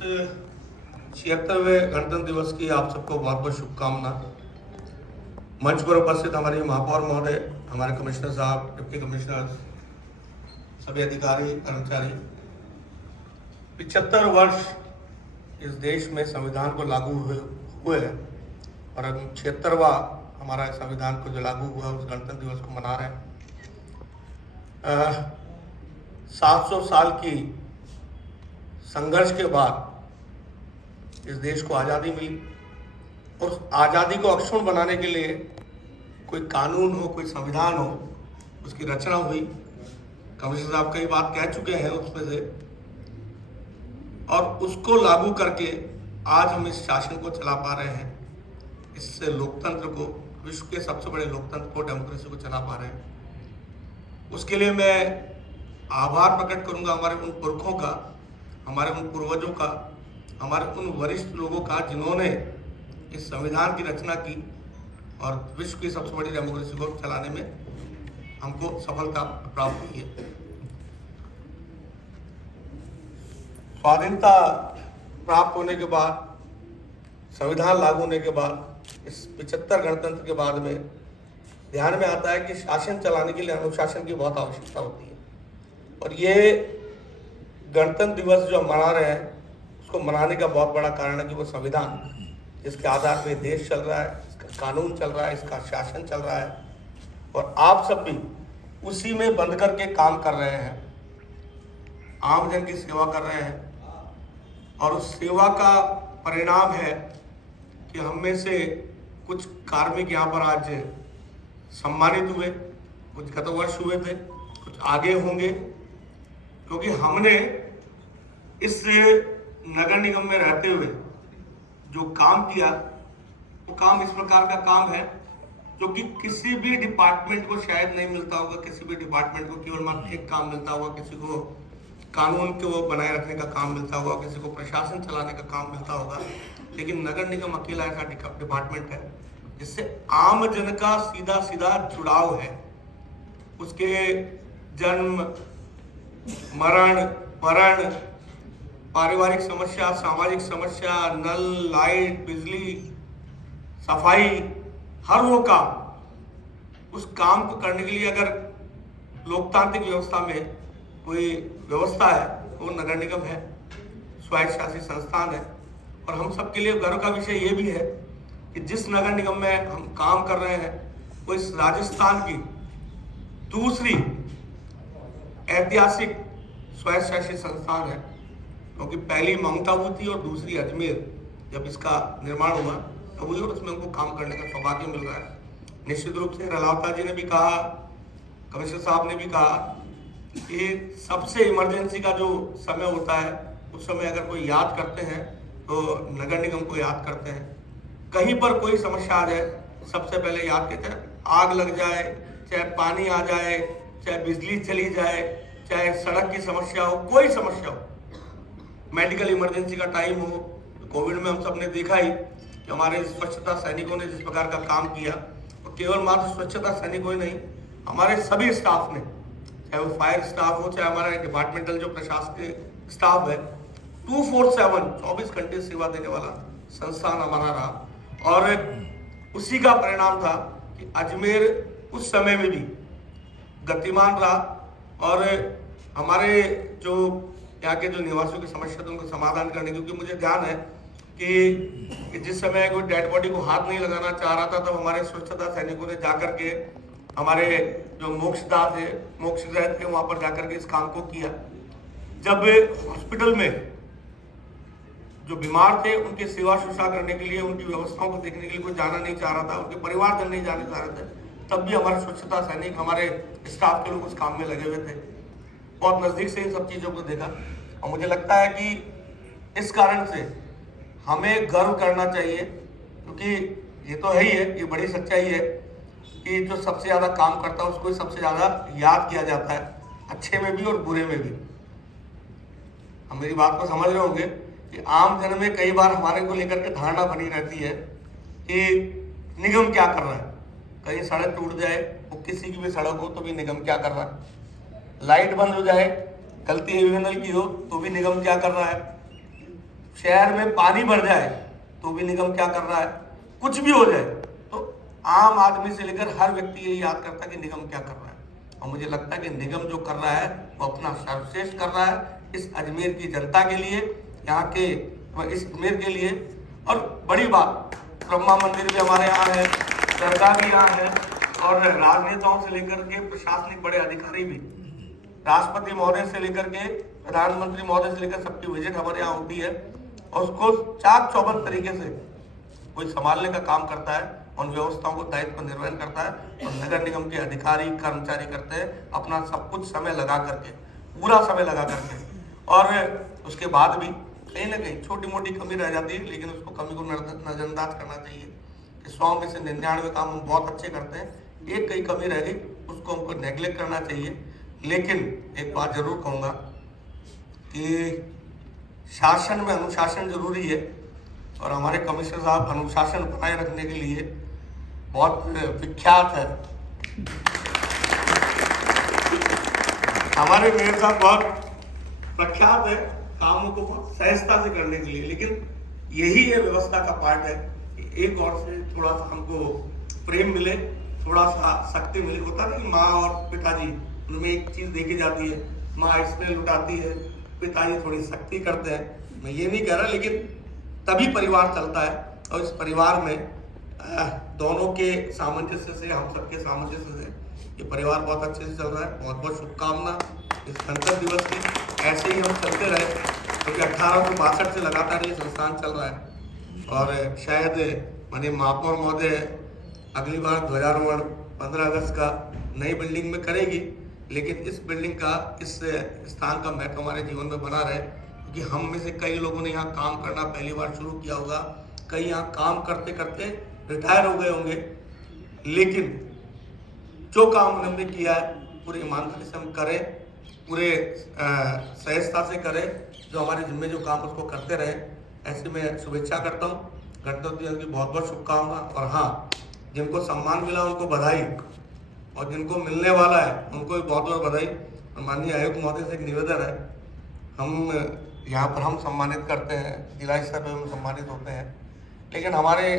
76वें गणतंत्र दिवस की आप सबको बहुत बहुत शुभकामना। मंच पर उपस्थित हमारी महापौर महोदय, हमारे कमिश्नर साहब, डिप्टी कमिश्नर, सभी अधिकारी कर्मचारी, 75 वर्ष इस देश में संविधान को लागू हुए हैं और अब 76वां हमारा संविधान को जो लागू हुआ उस गणतंत्र दिवस को मना रहे हैं। 700 साल की संघर्ष के बाद इस देश को आज़ादी मिली और उस आज़ादी को अक्षुण्ण बनाने के लिए कोई कानून हो, कोई संविधान हो, उसकी रचना हुई। कमिश्नर साहब कई बात कह चुके हैं उसमें से, और उसको लागू करके आज हम इस शासन को चला पा रहे हैं। इससे लोकतंत्र को, विश्व के सबसे बड़े लोकतंत्र को, डेमोक्रेसी को चला पा रहे हैं। उसके लिए मैं आभार प्रकट करूंगा हमारे उन पुरखों का, हमारे उन पूर्वजों का, हमारे उन वरिष्ठ लोगों का जिन्होंने इस संविधान की रचना की और विश्व की सबसे बड़ी डेमोक्रेसी को चलाने में हमको सफलता प्राप्त हुई है। स्वाधीनता प्राप्त होने के बाद, संविधान लागू होने के बाद, इस 75 गणतंत्र के बाद में ध्यान में आता है कि शासन चलाने के लिए अनुशासन की बहुत आवश्यकता होती है। और ये गणतंत्र दिवस जो हम मना रहे हैं, उसको मनाने का बहुत बड़ा कारण है कि वो संविधान जिसके आधार पे देश चल रहा है, इसका कानून चल रहा है, इसका शासन चल रहा है, और आप सब भी उसी में बंध करके काम कर रहे हैं, आम जन की सेवा कर रहे हैं। और उस सेवा का परिणाम है कि हम में से कुछ कार्मिक यहाँ पर आज सम्मानित हुए, कुछ गत वर्ष हुए थे, कुछ आगे होंगे, क्योंकि हमने इस नगर निगम में रहते हुए जो काम किया वो काम इस प्रकार का काम है जो कि किसी भी डिपार्टमेंट को शायद नहीं मिलता होगा। किसी भी डिपार्टमेंट को केवल मात्र एक काम मिलता होगा, किसी को कानून को बनाए रखने का काम मिलता होगा, किसी को प्रशासन चलाने का काम मिलता होगा, लेकिन नगर निगम अकेला ऐसा डिपार्टमेंट है जिससे आम जन का सीधा सीधा जुड़ाव है। उसके जन्म, मरण, मरण, पारिवारिक समस्या, सामाजिक समस्या, नल, लाइट, बिजली, सफाई, हर वो काम, उस काम को करने के लिए अगर लोकतांत्रिक व्यवस्था में कोई व्यवस्था है तो वो नगर निगम है, स्वायत्त शासित संस्थान है। और हम सबके लिए गर्व का विषय ये भी है कि जिस नगर निगम में हम काम कर रहे हैं वो इस राजस्थान की दूसरी ऐतिहासिक स्वायत्त शासित संस्थान है, क्योंकि पहली माउंट आबू थी और दूसरी अजमेर जब इसका निर्माण हुआ तब हुई, और उसमें उनको काम करने का सौभाग्य मिल रहा है। निश्चित रूप से रलावता जी ने भी कहा, कमिश्नर साहब ने भी कहा कि सबसे इमरजेंसी का जो समय होता है उस समय अगर कोई याद करते हैं तो नगर निगम को याद करते हैं। कहीं पर कोई समस्या आ जाए सबसे पहले याद करते हैं, आग लग जाए, चाहे पानी आ जाए, चाहे बिजली चली जाए, चाहे सड़क की समस्या हो, कोई समस्या हो, मेडिकल इमरजेंसी का टाइम हो। कोविड में हम सब ने देखा ही कि हमारे स्वच्छता सैनिकों ने जिस प्रकार का काम किया, और केवल मात्र स्वच्छता सैनिकों ही नहीं, हमारे सभी स्टाफ ने, चाहे वो फायर स्टाफ हो, चाहे हमारा डिपार्टमेंटल जो प्रशासनिक स्टाफ है, 24/7 घंटे सेवा देने वाला संस्थान हमारा रहा। और उसी का परिणाम था कि अजमेर उस समय में भी गतिमान रहा और हमारे जो यहाँ के जो निवासियों की समस्या थी उनको समाधान करने, क्योंकि मुझे ध्यान है कि जिस समय कोई डेड बॉडी को हाथ नहीं लगाना चाह रहा था तब हमारे स्वच्छता सैनिकों ने जाकर के हमारे जो मोक्षदाता थे वहाँ पर जाकर के इस काम को किया। जब हॉस्पिटल में जो बीमार थे उनकी सेवा शुश्रूषा करने के लिए, उनकी व्यवस्थाओं को देखने के लिए कोई जाना नहीं चाह रहा था, उनके परिवारजन नहीं जाने चाह रहे थे, तब भी हमारे स्वच्छता सैनिक, हमारे स्टाफ के लोग उस काम में लगे हुए थे। बहुत नज़दीक से इन सब चीज़ों को देखा और मुझे लगता है कि इस कारण से हमें गर्व करना चाहिए, क्योंकि ये तो है ही है, ये बड़ी सच्चाई है कि जो सबसे ज़्यादा काम करता है उसको ही सबसे ज़्यादा याद किया जाता है, अच्छे में भी और बुरे में भी। हम मेरी बात को समझ रहे होंगे कि आम जन में कई बार हमारे को लेकर के धारणा बनी रहती है कि निगम क्या कर रहा है, कहीं सड़क टूट जाए, वो किसी की भी सड़क हो तो भी निगम क्या कर रहा है, लाइट बंद हो जाए, गलती एवीएनएल की हो तो भी निगम क्या कर रहा है, शहर में पानी भर जाए तो भी निगम क्या कर रहा है, कुछ भी हो जाए तो आम आदमी से लेकर हर व्यक्ति यही याद करता है कि निगम क्या कर रहा है। और मुझे लगता है कि निगम जो कर रहा है वो अपना सर्वश्रेष्ठ कर रहा है इस अजमेर की जनता के लिए, यहाँ के इस अजमेर के लिए। और बड़ी बात, ब्रह्मा मंदिर भी हमारे यहाँ है, दरगाह भी यहाँ है, और राजनेताओं से लेकर के प्रशासनिक बड़े अधिकारी भी, राष्ट्रपति महोदय से लेकर के प्रधानमंत्री महोदय से लेकर सबकी विजिट हमारे यहाँ होती है और उसको चाक चौबंद तरीके से कोई संभालने का काम करता है, उन व्यवस्थाओं को दायित्व का निर्वहन करता है। और नगर निगम के अधिकारी कर्मचारी करते हैं अपना सब कुछ समय लगा करके, पूरा समय लगा करके। और उसके बाद भी कहीं ना कहीं छोटी मोटी कमी रह जाती है, लेकिन उसको कमी को नजरअंदाज करना चाहिए कि 100 में से 99 काम हम बहुत अच्छे करते हैं, एक कई कमी रह गई उसको हमको नेग्लेक्ट करना चाहिए। लेकिन एक बात जरूर कहूँगा कि शासन में अनुशासन जरूरी है और हमारे कमिश्नर साहब अनुशासन बनाए रखने के लिए बहुत विख्यात है। हमारे मेयर साहब बहुत प्रख्यात है कामों को बहुत सहजता से करने के लिए, लेकिन यही है व्यवस्था का पार्ट है कि एक और से थोड़ा सा हमको प्रेम मिले, थोड़ा सा शक्ति मिले। होता नहीं, माँ और पिताजी उनमें एक चीज देखी जाती है, माँ इसमें लुटाती है, पिताजी थोड़ी सख्ती करते हैं। मैं ये नहीं कह रहा, लेकिन तभी परिवार चलता है। और इस परिवार में दोनों के सामंजस्य से, हम सबके सामंजस्य से ये परिवार बहुत अच्छे से चल रहा है। बहुत बहुत शुभकामना इस गणतंत्र दिवस की। ऐसे ही हम चलते रहे, क्योंकि 1862 से लगातार ये संस्थान चल रहा है। और शायद माननीय महापौर महोदय अगली बार ध्वजारोहण 15 अगस्त का नई बिल्डिंग में करेगी, लेकिन इस बिल्डिंग का, इस स्थान का महत्व हमारे जीवन में बना रहे, क्योंकि हम में से कई लोगों ने यहाँ काम करना पहली बार शुरू किया होगा, कई यहाँ काम करते करते रिटायर हो गए होंगे, लेकिन जो काम हमने किया है पूरी ईमानदारी से हम करें, पूरे सहजता से करें, जो हमारे जिम्मे जो काम उसको करते रहे। ऐसे में शुभेच्छा करता हूँ, गणतंत्र दिवस की बहुत बहुत शुभकामना। और हाँ, जिनको सम्मान मिला उनको बधाई, और जिनको मिलने वाला है उनको भी बहुत बहुत बधाई। और माननीय आयुक्त महोदय से एक निवेदन है, हम यहाँ पर हम सम्मानित करते हैं, जिला स्तर पर हम सम्मानित होते हैं, लेकिन हमारे